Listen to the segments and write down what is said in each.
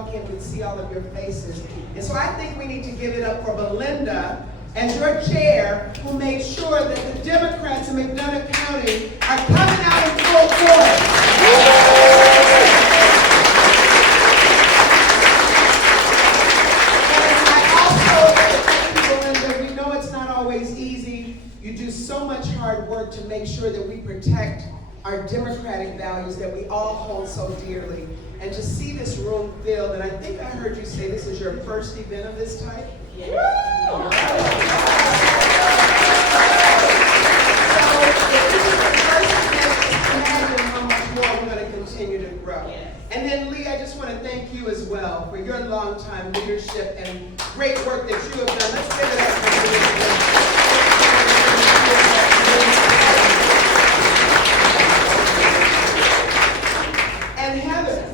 walk in, we'd see all of your faces. And so I think we need to give it up for Belinda as your chair, who made sure that the Democrats in McDonough County are coming out in full force. You do so much hard work to make sure that we protect our democratic values that we all hold so dearly. And to see this room filled, and I think I heard you say this is your first event of this type? Yes. So, if this is the first event, just imagine how much more we're going to continue to grow. Yes. And then Lee, I just want to thank you as well for your long-time leadership and great work that you have done. Let's give it up for you. And Heather,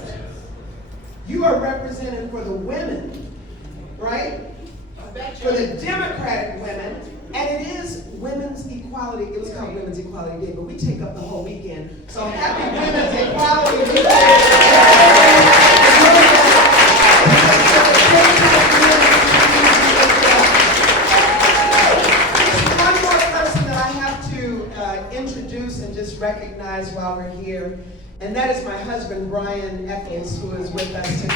you are representing for the women, right? For the Democratic women, and it is Women's Equality. It was called Women's Equality Day, but we take up the whole weekend. So happy Women's Equality Day. Introduce and just recognize while we're here, and that is my husband Brian Eccles, who is with us today.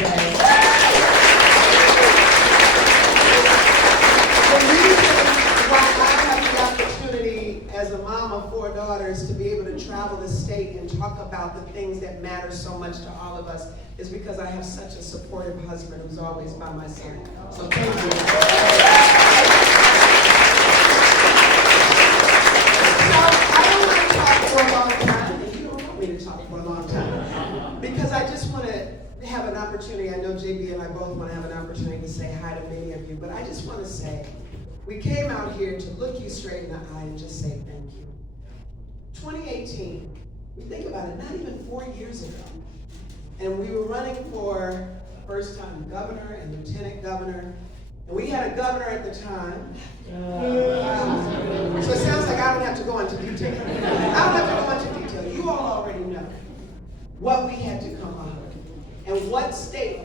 The reason why I have the opportunity as a mom of 4 daughters to be able to travel the state and talk about the things that matter so much to all of us is because I have such a supportive husband who's always by my side. So thank you. For a long time, and you don't want me to talk for a long time, because I just want to have an opportunity. I know JB and I both want to have an opportunity to say hi to many of you, but I just want to say, we came out here to look you straight in the eye and just say thank you. 2018, we think about it, not even 4 years ago, and we were running for first-time governor and lieutenant governor. And we had a governor at the time. So it sounds like I don't have to go into detail. I don't have to go into detail. You all already know what we had to come up with and what state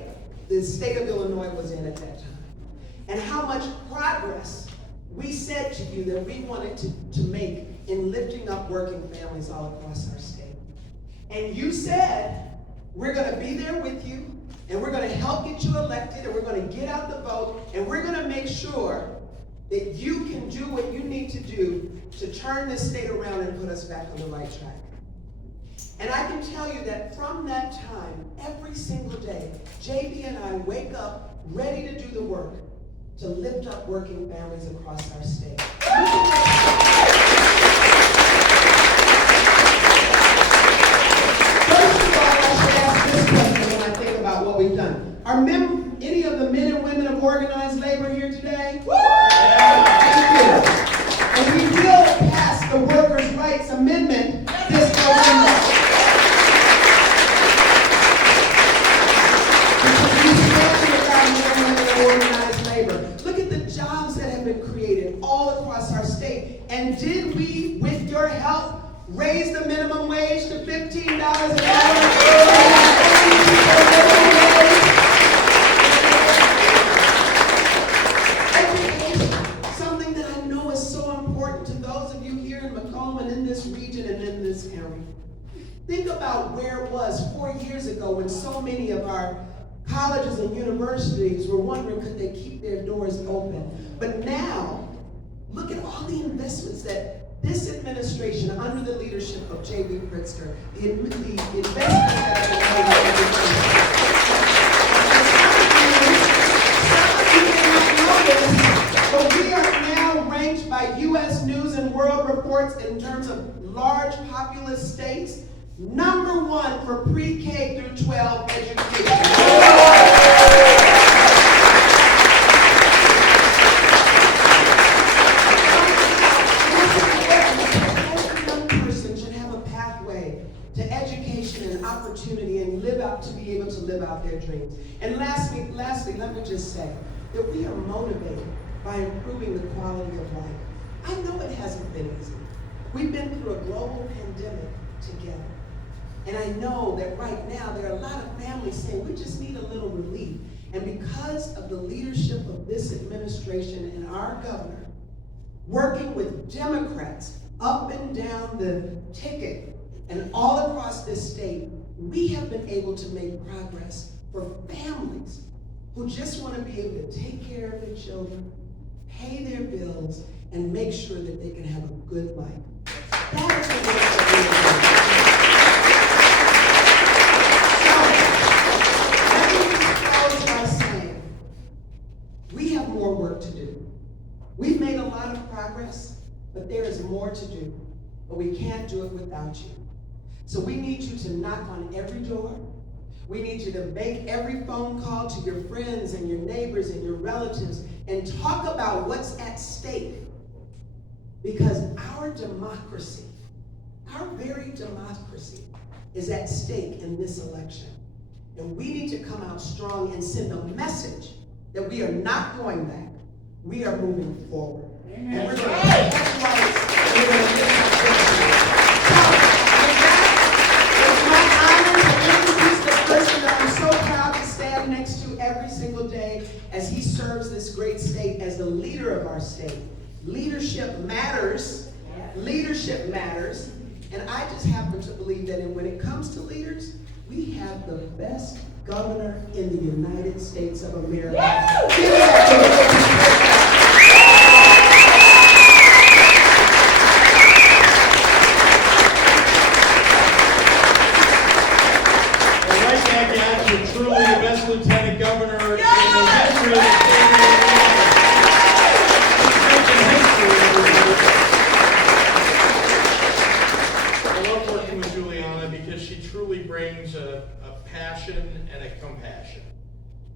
the state of Illinois was in at that time. And how much progress we said to you that we wanted to make in lifting up working families all across our state. And you said, we're going to be there with you, and we're going to help get you elected, and we're going to get out the vote, and we're going to make sure that you can do what you need to do to turn this state around and put us back on the right track. And I can tell you that from that time, every single day, JB and I wake up ready to do the work to lift up working families across our state. First of all, I should ask this question when I think about what we've done. Are any of the men and women of organized labor here today? Thank you. And we will pass the Workers' Rights Amendment this November. Because we stand with our men and women of organized labor. Look at the jobs that have been created all across our state. And did we, with your help, raise the minimum wage to $15 an hour? Something that I know is so important to those of you here in Macomb and in this region and in this county. Think about where it was 4 years ago when so many of our colleges and universities were wondering could they keep their doors open. But now, look at all the investments that this administration, under the leadership of J.B. Pritzker, the investments that have been made. But we are now ranked by U.S. News and World Reports in terms of large populous states, #1 for pre-K through 12 education. To education and opportunity and to be able to live out their dreams. And lastly, let me just say that we are motivated by improving the quality of life. I know it hasn't been easy. We've been through a global pandemic together. And And I know that right now there are a lot of families saying, we just need a little relief. And because of the leadership of this administration and our governor, working with Democrats up and down the ticket and all across this state, we have been able to make progress for families who just want to be able to take care of their children, pay their bills, and make sure that they can have a good life. That is the work that we are doing. So, let me just close by saying, we have more work to do. We've made a lot of progress, but there is more to do. But we can't do it without you. So we need you to knock on every door. We need you to make every phone call to your friends and your neighbors and your relatives and talk about what's at stake. Because our democracy, our very democracy, is at stake in this election. And we need to come out strong and send a message that we are not going back. We are moving forward. Amen. And we're going to get right. We're going to get next to every single day as he serves this great state as the leader of our state. Leadership matters. Leadership matters. And I just happen to believe that when it comes to leaders, we have the best governor in the United States of America. Lieutenant Governor in the history of the state of Illinois. I love working with Juliana because she truly brings a passion and a compassion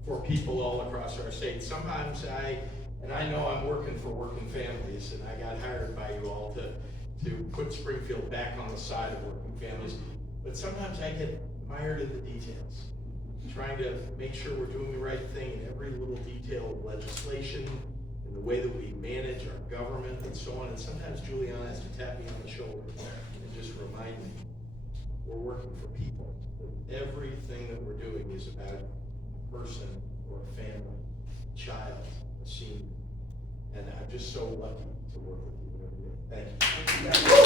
for people all across our state. Sometimes I know I'm working for working families, and I got hired by you all to put Springfield back on the side of working families, but sometimes I get mired in the details, trying to make sure we're doing the right thing in every little detail of legislation, in the way that we manage our government, and so on. And sometimes Juliana has to tap me on the shoulder and just remind me we're working for people. Everything that we're doing is about a person or a family, a child, a senior. And I'm just so lucky to work with you every day. Thank you.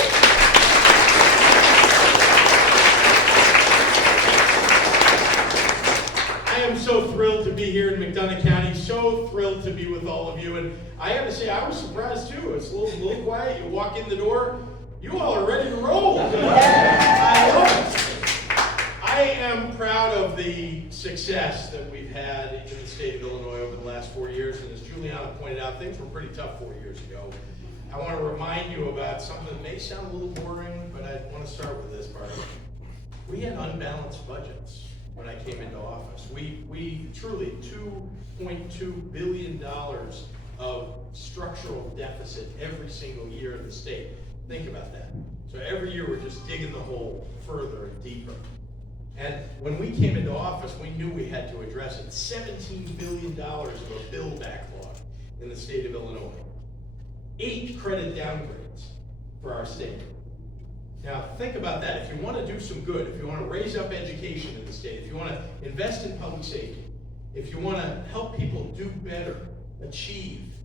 I am so thrilled to be here in McDonough County, so thrilled to be with all of you. And I have to say, I was surprised too. It's a little quiet. You walk in the door, you all are ready to roll. I love it. I am proud of the success that we've had in the state of Illinois over the last 4 years. And as Juliana pointed out, things were pretty tough 4 years ago. I want to remind you about something that may sound a little boring, but I want to start with this part. We had unbalanced budgets when I came into office. We truly $2.2 billion of structural deficit every single year in the state. Think about that. So every year we're just digging the hole further and deeper. And when we came into office, we knew we had to address it. $17 billion of a bill backlog in the state of Illinois. 8 credit downgrades for our state. Now, think about that. If you want to do some good, if you want to raise up education in the state, if you want to invest in public safety, if you want to help people do better, achieve,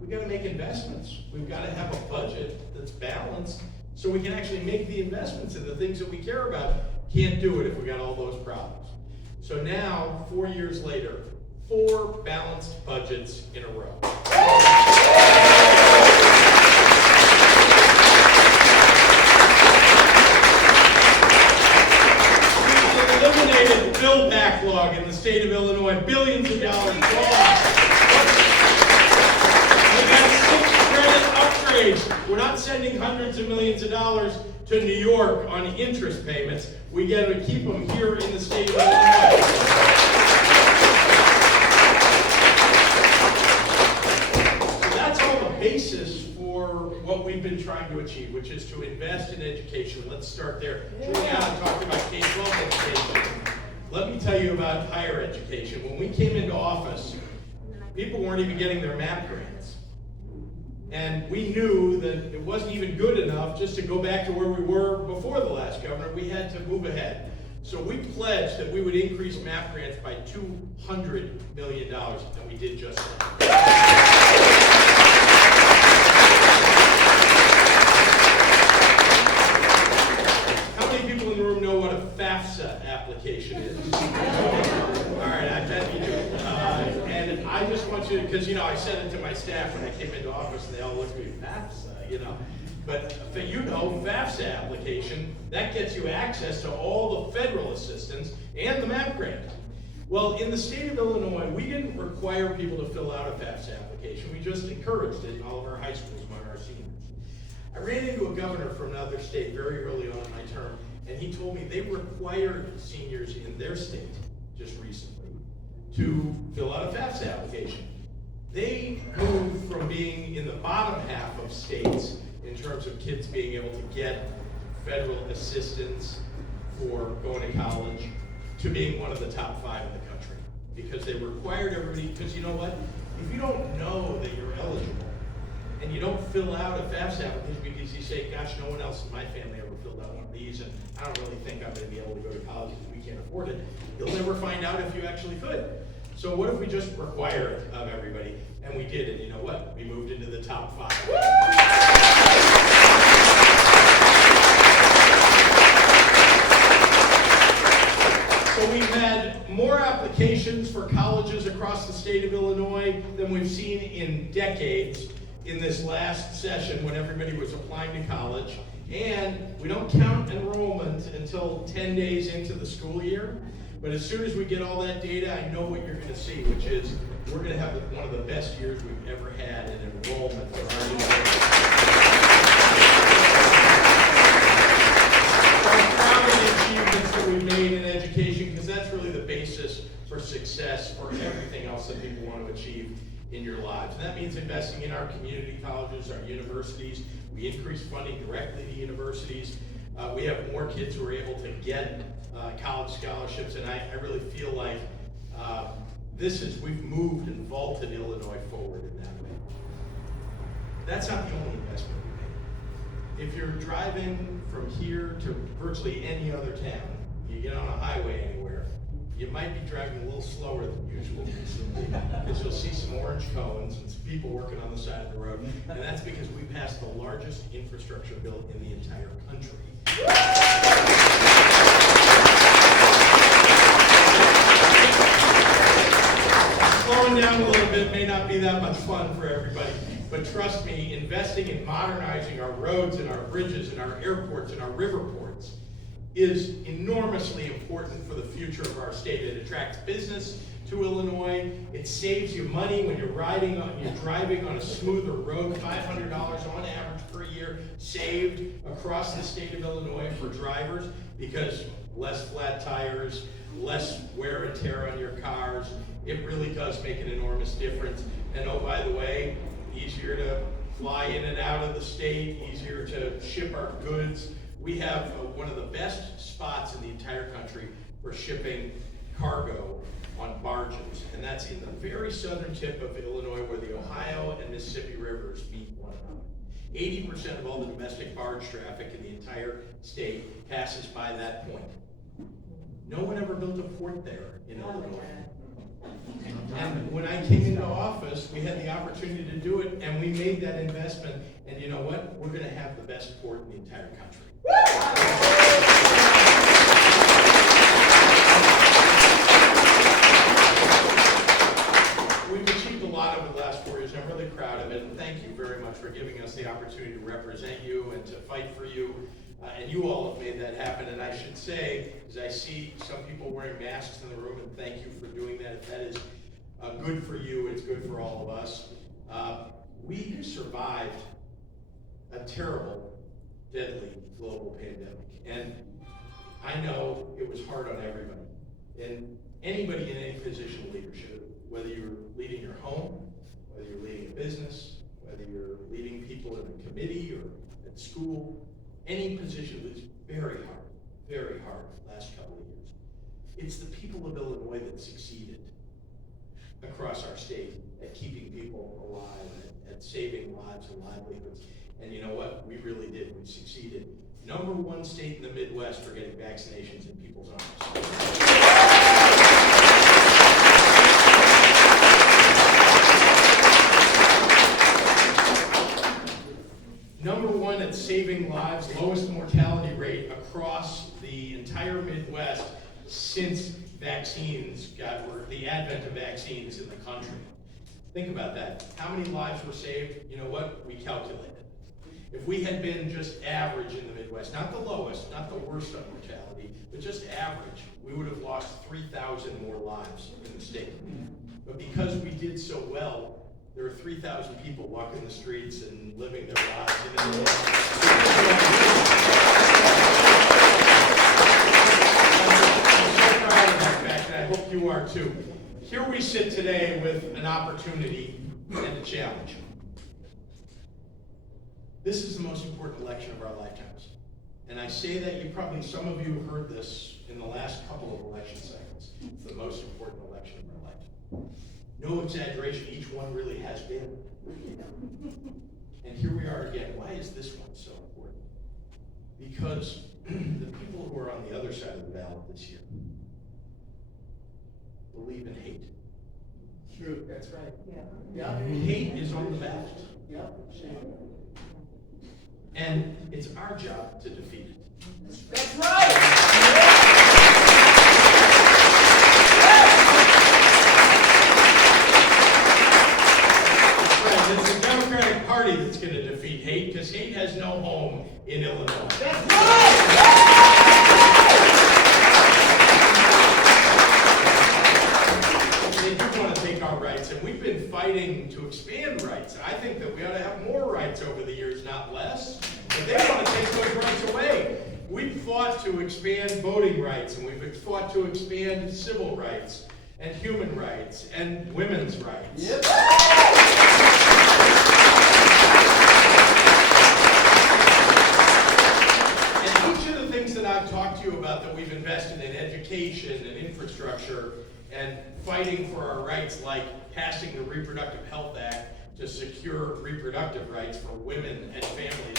we've got to make investments. We've got to have a budget that's balanced so we can actually make the investments in the things that we care about. Can't do it if we got all those problems. So now, 4 years later, 4 balanced budgets in a row. Eliminated bill backlog in the state of Illinois, billions of dollars. We got 6 credit upgrades. We're not sending hundreds of millions of dollars to New York on interest payments. We get to keep them here in the state of Illinois. So that's all the basis for what we've been trying to achieve, which is to invest in education. Let's start there. Juliana talked about K-12 education. Let me tell you about higher education. When we came into office, people weren't even getting their MAP grants. And we knew that it wasn't even good enough just to go back to where we were before the last governor. We had had to move ahead. So we pledged that we would increase MAP grants by $200 million, and we did just that. How many people in the room know what a FAFSA application is? All right, I bet you do. And I just want you to, because I said it to my staff when I came into office, and they all looked at me, FAFSA, But FAFSA application, that gets you access to all the federal assistance and the MAP grant. Well, in the state of Illinois, we didn't require people to fill out a FAFSA application. We just encouraged it in all of our high schools among our seniors. I ran into a governor from another state very early on in my term, and he told me they required seniors in their state just recently to fill out a FAFSA application. They moved from being in the bottom half of states in terms of kids being able to get federal assistance for going to college to being one of the top 5 in the country. Because they required everybody, because you know what? If you don't know that you're eligible and you don't fill out a FAFSA application because you say, gosh, no one else in my family ever filled out one of these, and I don't really think I'm going to be able to go to college because we can't afford it, you'll never find out if you actually could. So what if we just require it of everybody? And we did, and you know what? We moved into the top 5. So we've had more applications for colleges across the state of Illinois than we've seen in decades in this last session when everybody was applying to college. And we don't count enrollment until 10 days into the school year. But as soon as we get all that data, I know what you're going to see, which is we're going to have one of the best years we've ever had in enrollment for our university. I'm proud of the achievements that we've made in education, because that's really the basis for success for everything else that people want to achieve in your lives. And that means investing in our community colleges, our universities. We increase funding directly to universities. We have more kids who are able to get college scholarships, and I really feel like we've moved and vaulted Illinois forward in that way. That's not the only investment we made. If you're driving from here to virtually any other town, you get on a highway anywhere, you might be driving a little slower than usual, because you'll see some orange cones and some people working on the side of the road, and that's because we passed the largest infrastructure bill in the entire country. Slowing down a little bit may not be that much fun for everybody, but trust me, investing in modernizing our roads and our bridges and our airports and our river ports is enormously important for the future of our state. It attracts business to Illinois. It saves you money when you're driving on a smoother road. $500 on average per year saved across the state of Illinois for drivers, because less flat tires, less wear and tear on your cars. It really does make an enormous difference. And oh, by the way, easier to fly in and out of the state, easier to ship our goods. We have one of the best spots in the entire country for shipping cargo on barges, and that's in the very southern tip of Illinois where the Ohio and Mississippi rivers meet one another. 80% of all the domestic barge traffic in the entire state passes by that point. No one ever built a port there in Illinois. And when I came into office, we had the opportunity to do it, and we made that investment, and you know what? We're going to have the best port in the entire country. We've achieved a lot over the last 4 years, and I'm really proud of it, and thank you very much for giving us the opportunity to represent you and to fight for you. And you all have made that happen, and I should say, as I see some people wearing masks in the room, and thank you for doing that. If that is good for you, it's good for all of us. We survived a terrible, deadly global pandemic, and I know it was hard on everybody. And anybody in any position of leadership, whether you're leading your home, whether you're leading a business, whether you're leading people in a committee or at school, any position was very hard last couple of years. It's the people of Illinois that succeeded across our state at keeping people alive, at saving lives and livelihoods. And you know what? We really did. We succeeded. #1 state in the Midwest for getting vaccinations in people's arms. #1 at saving lives, lowest mortality rate across the entire Midwest since vaccines or the advent of vaccines in the country. Think about that. How many lives were saved? You know what? We calculated. If we had been just average in the Midwest, not the lowest, not the worst on mortality, but just average, we would have lost 3,000 more lives in the state. But because we did so well, there are 3,000 people walking the streets and living their lives. I'm so proud of that fact, and I hope you are too. Here we sit today with an opportunity and a challenge. This is the most important election of our lifetimes. And I say that some of you have heard this in the last couple of election cycles. It's the most important election of our lifetime. No exaggeration, each one really has been. And here we are again. Why is this one so important? Because the people who are on the other side of the ballot this year believe in hate. True, that's right. Yeah. Hate is on the ballot. Yeah. And it's our job to defeat it. That's right. It's the Democratic Party that's going to defeat hate, because hate has no home in Illinois. That's right. They do want to take our rights, and we've been fighting to expand rights. I think that we ought to have more rights over the years, not less. But they want to take those rights away. We've fought to expand voting rights, and we've fought to expand civil rights, and human rights, and women's rights. Yep. And each of the things that I've talked to you about that we've invested in education and infrastructure and fighting for our rights, like passing the Reproductive Health Act to secure reproductive rights for women and families.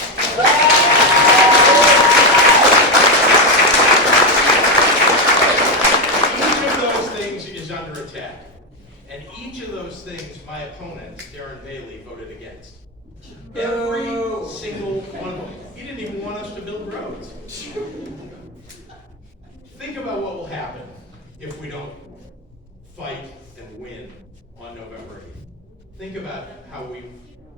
Each of those things is under attack. And each of those things, my opponent, Darren Bailey, voted against. Every single one of them. He didn't even want us to build roads. Think about what will happen if we don't fight and win on November 8th. Think about how we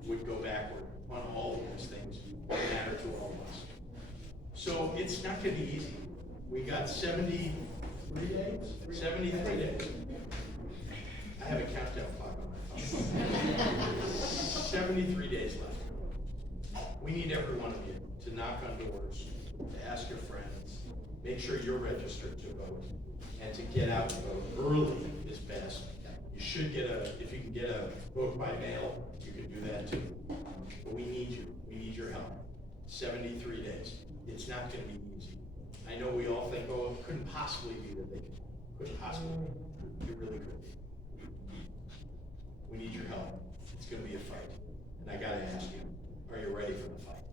would go backward on all of those things that matter to all of us. So it's not going to be easy. We got 73 days? 73 days. I have a countdown clock on my phone. 73 days left. We need every one of you to knock on doors, to ask your friends, make sure you're registered to vote, and to get out and vote early is best. You should if you can get a vote by mail, you can do that too. But we need you. We need your help. 73 days. It's not going to be easy. I know we all think, oh, it couldn't possibly be that big. Couldn't possibly be. It really could be. We need your help. It's going to be a fight. And I got to ask you, are you ready for the fight?